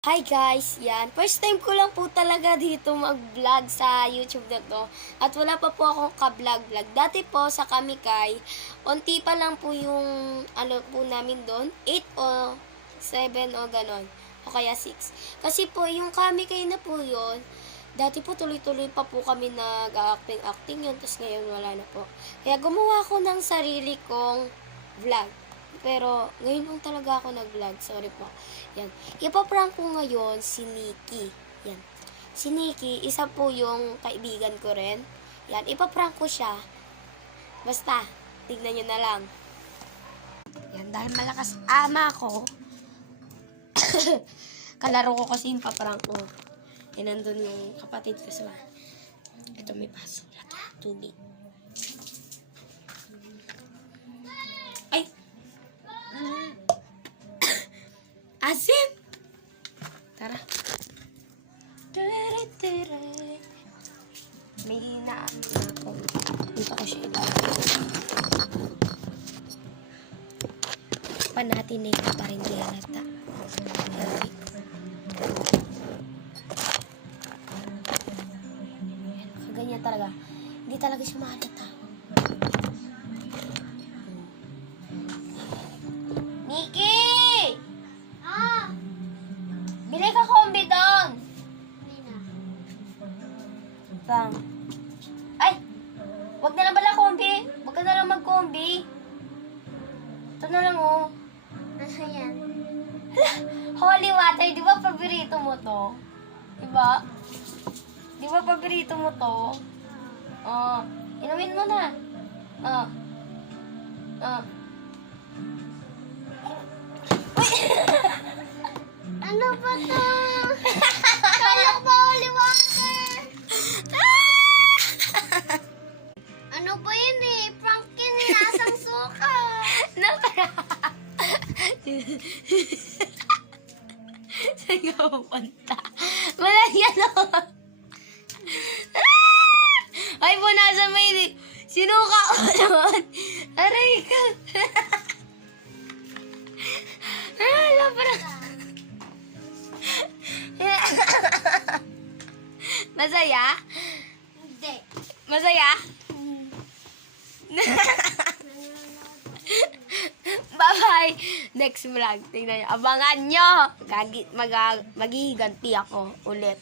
Hi guys, yan. First time ko lang po talaga dito mag-vlog sa YouTube na to. At wala pa po akong ka-vlog-vlog. Dati po sa Kamikay, onti pa lang po yung ano po namin doon. 8 o 7 o ganon. O kaya 6. Kasi po yung Kamikay na po yun, dati po tuloy-tuloy pa po kami nag-acting-acting yun. Tapos ngayon wala na po. Kaya gumawa ko ng sarili kong vlog. Pero, ngayon lang talaga ako nag-vlog. Sorry po. Yan. Ipaprank ko ngayon si Nikki. Yan. Si Nikki, isa po yung kaibigan ko rin. Yan. Ipaprank ko siya. Basta, tignan nyo na lang. Yan. Dahil malakas ama ko, kalaro ko kasi yung paprank ko. Yan, nandun yung kapatid ko sa ito may baso. Tubig. Ay! Asin! Tara. May hinaan na ako. Dito ko siya ilalagay. Pa natin na ito pa rin di halata. Kaganyan talaga. Hindi talaga siya mahalata. Nikki! Bili ka kombi doon. Bang. Ay! Wag na lang pala kombi. Wag ka na lang mag-kombi. Ito na lang oh. Ano yan? Holy water. Di ba paborito mo to? Di ba? Di ba paborito mo to? Oh. Inumin mo na. Oh. Oh. Ano ba to? Kala ko ba holy water? Ano ba yun eh? Pranking lasang suka. Saan ka pupunta? Wala yan o. Ay, punasan may sinuka ko naman. Aray ka. Labra. Masaya? Hindi. Masaya? Bye-bye! Next vlog. Tingnan nyo. Abangan nyo! Maghihiganti ako ulit.